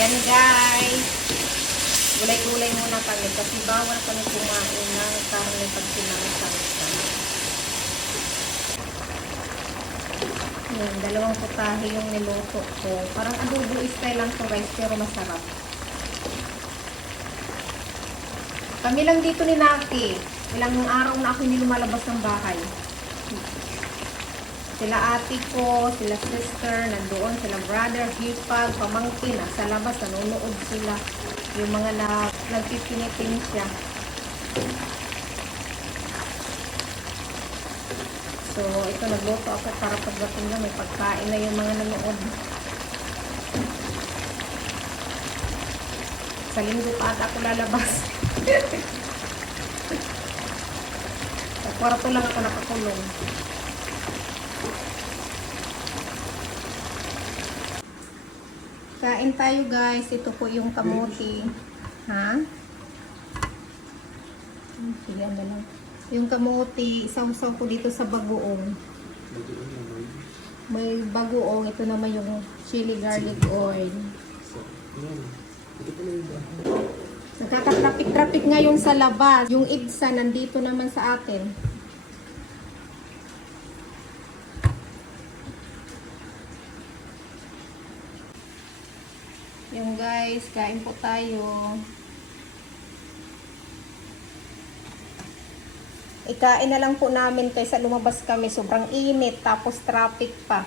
Yan guys. Gulay-gulay muna kami kasi bawal kami kumain ng karne pag sinangsalsa. Yan, dalawang putahe yung niluto ko. Parang adobo style lang to guys, pero masarap. Kami lang dito ni Naki. Ilang araw na ako hindi lumalabas ng bahay. Sila ate ko, sila sister, nandoon, sila brother, hipag, pamangkin, sa labas, nanonood sila. Yung mga nagpipinitin siya. So, ito nagluto ako para pagdating na may pagkain na yung mga nanonood. Sa linggo pa at ako lalabas. Sa kwarto lang ako nakakulong. Kain tayo guys. Ito po yung kamuti. Ha? Sige, ano lang. Yung kamuti, isaw-saw ko dito sa bagoong. May bagoong. Ito naman yung chili garlic oil. Nakakatrapik-trapik ngayon sa labas. Yung igsa nandito naman sa atin. Yung guys, kain po tayo. Ikain na lang po namin kaysa lumabas kami. Sobrang init, tapos traffic pa.